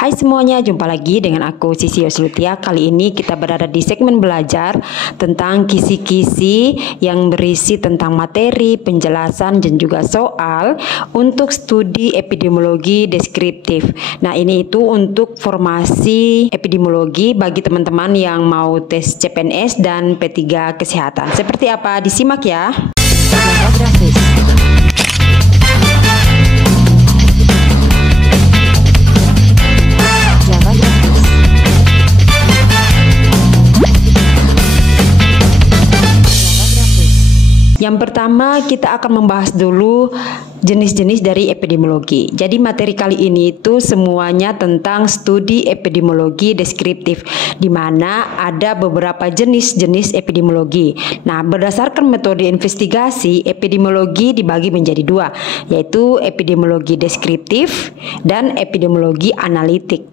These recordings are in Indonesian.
Hai semuanya, jumpa lagi dengan aku Sisi Yoslutia. Kali ini kita berada di segmen belajar tentang kisi-kisi yang berisi tentang materi, penjelasan, dan juga soal untuk studi epidemiologi deskriptif. Nah, ini itu untuk formasi epidemiologi bagi teman-teman yang mau tes CPNS dan P3 Kesehatan. Seperti apa? Disimak ya. Yang pertama kita akan membahas dulu jenis-jenis dari epidemiologi. Jadi materi kali ini itu semuanya tentang studi epidemiologi deskriptif, di mana ada beberapa jenis-jenis epidemiologi. Nah, berdasarkan metode investigasi, epidemiologi dibagi menjadi dua, yaitu epidemiologi deskriptif dan epidemiologi analitik.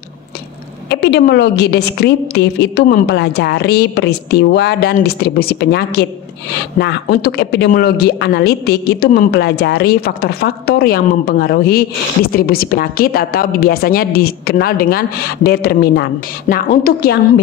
Epidemiologi deskriptif itu mempelajari peristiwa dan distribusi penyakit. Nah, untuk epidemiologi analitik itu mempelajari faktor-faktor yang mempengaruhi distribusi penyakit atau biasanya dikenal dengan determinan. Nah, untuk yang B,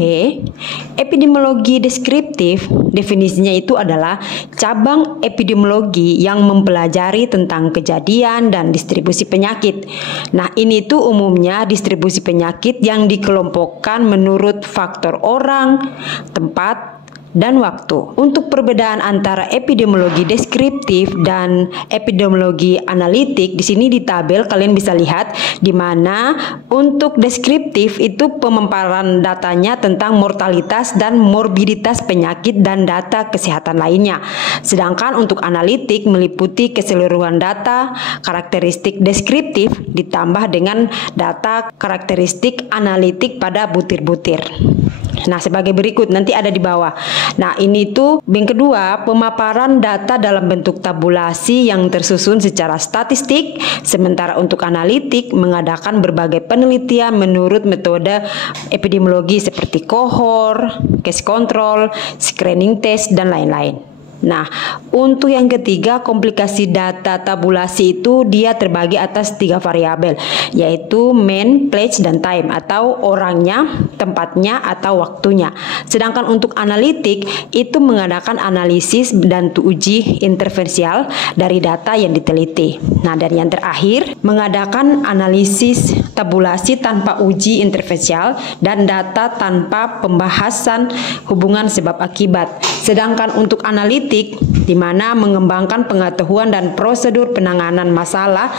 epidemiologi deskriptif definisinya itu adalah cabang epidemiologi yang mempelajari tentang kejadian dan distribusi penyakit. Nah, ini tuh umumnya distribusi penyakit yang dikelompokkan menurut faktor orang, tempat, dan waktu. Untuk perbedaan antara epidemiologi deskriptif dan epidemiologi analitik, di sini di tabel kalian bisa lihat di mana untuk deskriptif itu pemaparan datanya tentang mortalitas dan morbiditas penyakit dan data kesehatan lainnya. Sedangkan untuk analitik meliputi keseluruhan data karakteristik deskriptif ditambah dengan data karakteristik analitik pada butir-butir. Nah, sebagai berikut nanti ada di bawah. Nah, ini tuh yang kedua, pemaparan data dalam bentuk tabulasi yang tersusun secara statistik, sementara untuk analitik mengadakan berbagai penelitian menurut metode epidemiologi seperti kohor, case control, screening test, dan lain-lain. Nah, untuk yang ketiga, komplikasi data tabulasi itu dia terbagi atas 3 variabel, yaitu man, place, dan time, atau orangnya, tempatnya, atau waktunya. Sedangkan untuk analitik itu mengadakan analisis dan uji intervensial dari data yang diteliti. Nah, dan yang terakhir, mengadakan analisis tabulasi tanpa uji intervensial dan data tanpa pembahasan hubungan sebab akibat. Sedangkan untuk analitik di mana mengembangkan pengetahuan dan prosedur penanganan masalah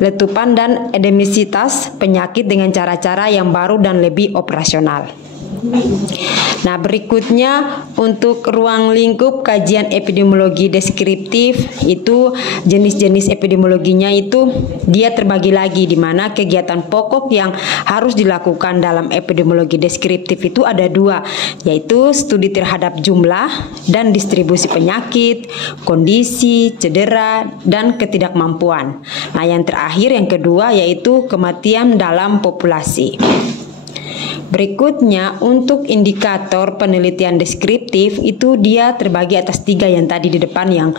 letupan dan endemisitas penyakit dengan cara-cara yang baru dan lebih operasional. Nah, berikutnya untuk ruang lingkup kajian epidemiologi deskriptif itu jenis-jenis epidemiologinya itu dia terbagi lagi, di mana kegiatan pokok yang harus dilakukan dalam epidemiologi deskriptif itu ada 2, yaitu studi terhadap jumlah dan distribusi penyakit, kondisi, cedera, dan ketidakmampuan. Nah, yang terakhir yang kedua yaitu kematian dalam populasi. Berikutnya untuk indikator penelitian deskriptif itu dia terbagi atas 3 yang tadi di depan, yang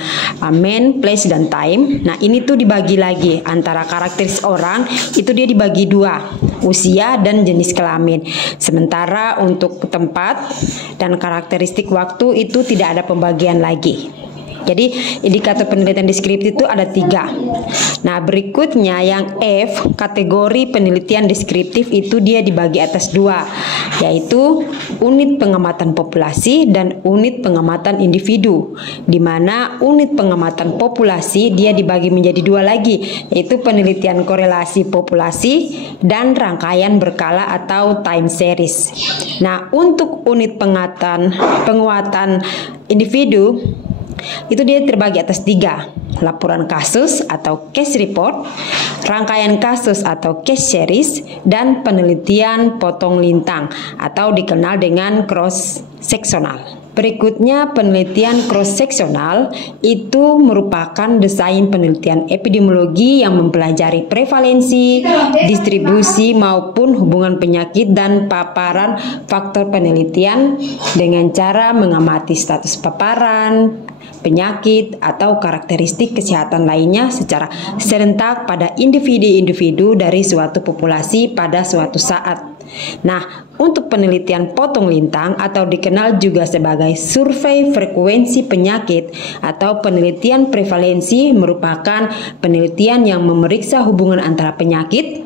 man, place, dan time. Nah, ini tuh dibagi lagi antara karakteristik orang itu dia dibagi 2, usia dan jenis kelamin. Sementara untuk tempat dan karakteristik waktu itu tidak ada pembagian lagi. Jadi indikator penelitian deskriptif itu ada 3. Nah, berikutnya yang F, kategori penelitian deskriptif itu dia dibagi atas 2, yaitu unit pengamatan populasi dan unit pengamatan individu. Di mana unit pengamatan populasi dia dibagi menjadi 2 lagi, yaitu penelitian korelasi populasi dan rangkaian berkala atau time series. Nah, untuk unit penguatan individu itu dia terbagi atas 3, laporan kasus atau case report, rangkaian kasus atau case series, dan penelitian potong lintang atau dikenal dengan cross sectional. Berikutnya penelitian cross-seksional itu merupakan desain penelitian epidemiologi yang mempelajari prevalensi, distribusi maupun hubungan penyakit dan paparan faktor penelitian dengan cara mengamati status paparan, penyakit atau karakteristik kesehatan lainnya secara serentak pada individu-individu dari suatu populasi pada suatu saat. Nah, untuk penelitian potong lintang atau dikenal juga sebagai survei frekuensi penyakit atau penelitian prevalensi merupakan penelitian yang memeriksa hubungan antara penyakit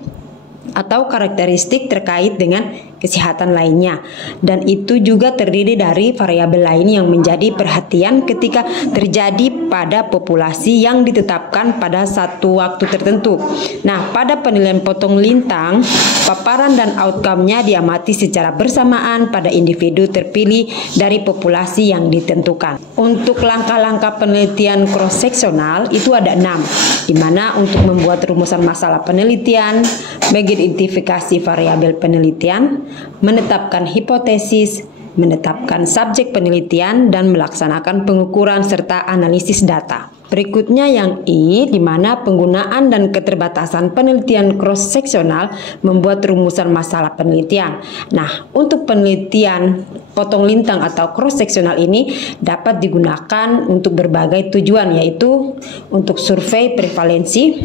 atau karakteristik terkait dengan kesehatan lainnya, dan itu juga terdiri dari variabel lain yang menjadi perhatian ketika terjadi pada populasi yang ditetapkan pada satu waktu tertentu. Nah, pada penilaian potong lintang, paparan dan outcome-nya diamati secara bersamaan pada individu terpilih dari populasi yang ditentukan. Untuk langkah-langkah penelitian cross-seksional itu ada 6, di mana untuk membuat rumusan masalah penelitian, mengidentifikasi variabel penelitian, menetapkan hipotesis, menetapkan subjek penelitian, dan melaksanakan pengukuran serta analisis data. Berikutnya yang I, di mana penggunaan dan keterbatasan penelitian cross-seksional membuat rumusan masalah penelitian. Nah, untuk penelitian potong lintang atau cross-seksional ini dapat digunakan untuk berbagai tujuan, yaitu untuk survei prevalensi,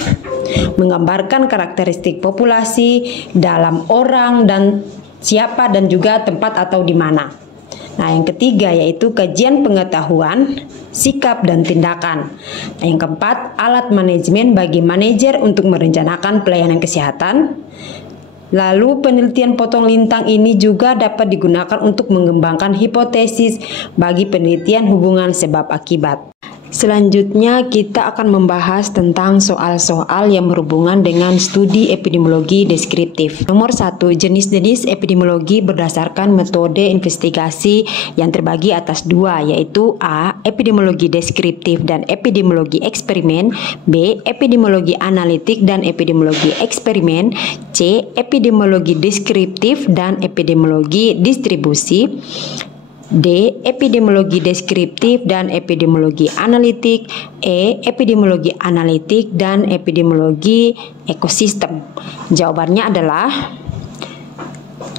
menggambarkan karakteristik populasi dalam orang dan siapa dan juga tempat atau di mana. Nah, yang ketiga yaitu kajian pengetahuan, sikap dan tindakan. Nah, yang keempat, alat manajemen bagi manajer untuk merencanakan pelayanan kesehatan. Lalu penelitian potong lintang ini juga dapat digunakan untuk mengembangkan hipotesis bagi penelitian hubungan sebab akibat. Selanjutnya kita akan membahas tentang soal-soal yang berhubungan dengan studi epidemiologi deskriptif. Nomor 1, jenis-jenis epidemiologi berdasarkan metode investigasi yang terbagi atas 2, yaitu A. Epidemiologi deskriptif dan epidemiologi eksperimen, B. Epidemiologi analitik dan epidemiologi eksperimen, C. Epidemiologi deskriptif dan epidemiologi distribusi, D. Epidemiologi deskriptif dan epidemiologi analitik, E. Epidemiologi analitik dan epidemiologi ekosistem. Jawabannya adalah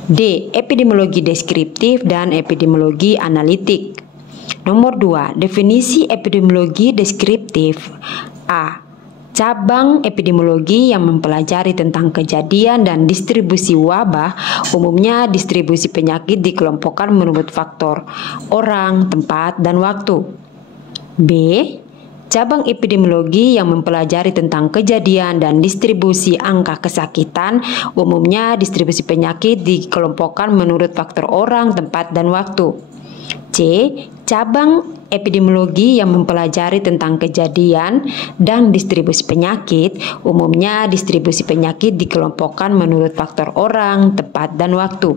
D. Epidemiologi deskriptif dan epidemiologi analitik. Nomor 2, definisi epidemiologi deskriptif. A. Cabang epidemiologi yang mempelajari tentang kejadian dan distribusi wabah, umumnya distribusi penyakit dikelompokkan menurut faktor orang, tempat, dan waktu. B. Cabang epidemiologi yang mempelajari tentang kejadian dan distribusi angka kesakitan, umumnya distribusi penyakit dikelompokkan menurut faktor orang, tempat, dan waktu. C. Cabang epidemiologi yang mempelajari tentang kejadian dan distribusi penyakit, umumnya distribusi penyakit dikelompokkan menurut faktor orang, tempat, dan waktu.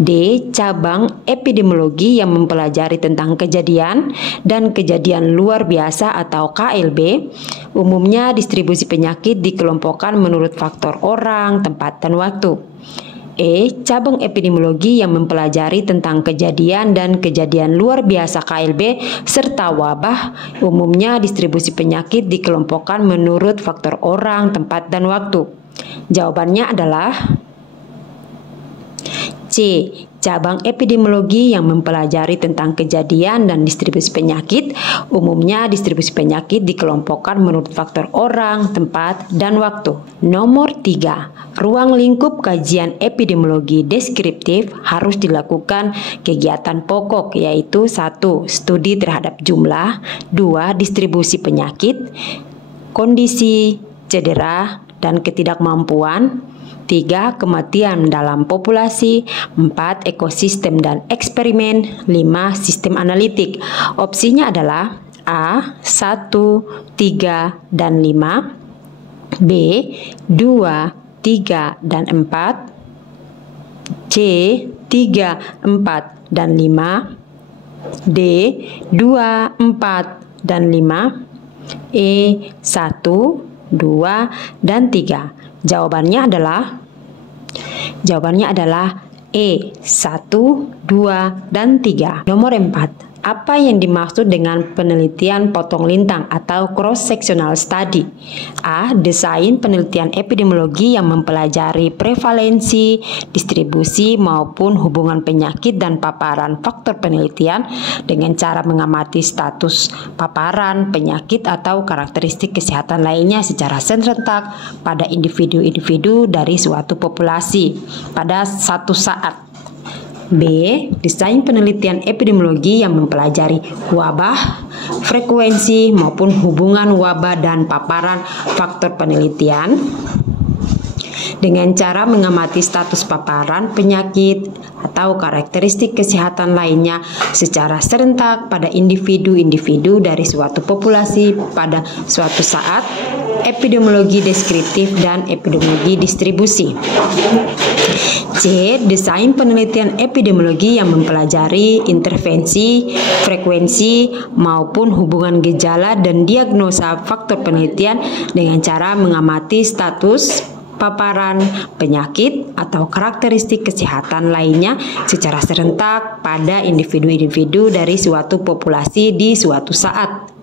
D. Cabang epidemiologi yang mempelajari tentang kejadian dan kejadian luar biasa atau KLB, umumnya distribusi penyakit dikelompokkan menurut faktor orang, tempat, dan waktu. E. Cabang epidemiologi yang mempelajari tentang kejadian dan kejadian luar biasa KLB serta wabah, umumnya distribusi penyakit dikelompokkan menurut faktor orang, tempat, dan waktu. Jawabannya adalah C. Cabang epidemiologi yang mempelajari tentang kejadian dan distribusi penyakit, umumnya distribusi penyakit dikelompokkan menurut faktor orang, tempat, dan waktu. Nomor 3, ruang lingkup kajian epidemiologi deskriptif harus dilakukan kegiatan pokok, yaitu 1. Studi terhadap jumlah, 2. Distribusi penyakit, kondisi, cedera, dan ketidakmampuan, 3. Kematian dalam populasi, 4. Ekosistem dan eksperimen, 5. Sistem analitik. Opsinya adalah A. 1, 3, dan 5, B. 2, 3, dan 4, C. 3, 4, dan 5, D. 2, 4, dan 5, E. 1, 2, dan 3. Jawabannya adalah E. 1, 2, dan 3. Nomor 4. Apa yang dimaksud dengan penelitian potong lintang atau cross-sectional study? A. Desain penelitian epidemiologi yang mempelajari prevalensi, distribusi maupun hubungan penyakit dan paparan faktor penelitian dengan cara mengamati status paparan, penyakit atau karakteristik kesehatan lainnya secara serentak pada individu-individu dari suatu populasi pada satu saat. B. Desain penelitian epidemiologi yang mempelajari wabah, frekuensi maupun hubungan wabah dan paparan faktor penelitian dengan cara mengamati status paparan, penyakit, atau karakteristik kesehatan lainnya secara serentak pada individu-individu dari suatu populasi pada suatu saat. Epidemiologi deskriptif dan epidemiologi distribusi. C. Desain penelitian epidemiologi yang mempelajari intervensi, frekuensi, maupun hubungan gejala dan diagnosa faktor penelitian dengan cara mengamati status paparan, penyakit, atau karakteristik kesehatan lainnya secara serentak pada individu-individu dari suatu populasi di suatu saat.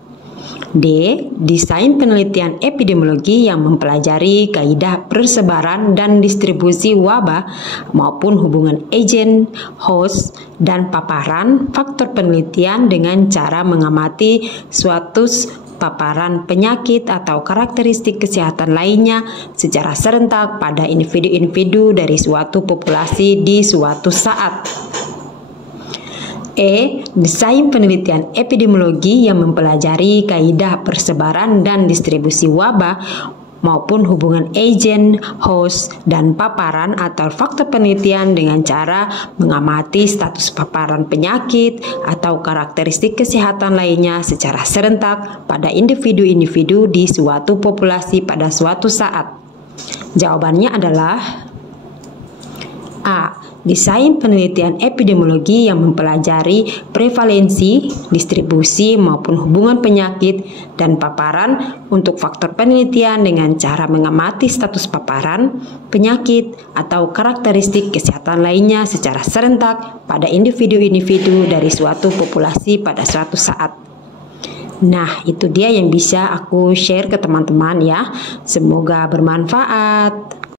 D. Desain penelitian epidemiologi yang mempelajari kaidah persebaran dan distribusi wabah maupun hubungan agen, host, dan paparan faktor penelitian dengan cara mengamati suatu paparan penyakit atau karakteristik kesehatan lainnya secara serentak pada individu-individu dari suatu populasi di suatu saat. E. Desain penelitian epidemiologi yang mempelajari kaidah persebaran dan distribusi wabah maupun hubungan agen, host, dan paparan atau faktor penelitian dengan cara mengamati status paparan penyakit atau karakteristik kesehatan lainnya secara serentak pada individu-individu di suatu populasi pada suatu saat. Jawabannya adalah A. Desain penelitian epidemiologi yang mempelajari prevalensi, distribusi maupun hubungan penyakit dan paparan untuk faktor penelitian dengan cara mengamati status paparan, penyakit, atau karakteristik kesehatan lainnya secara serentak pada individu-individu dari suatu populasi pada suatu saat. Nah, itu dia yang bisa aku share ke teman-teman ya. Semoga bermanfaat.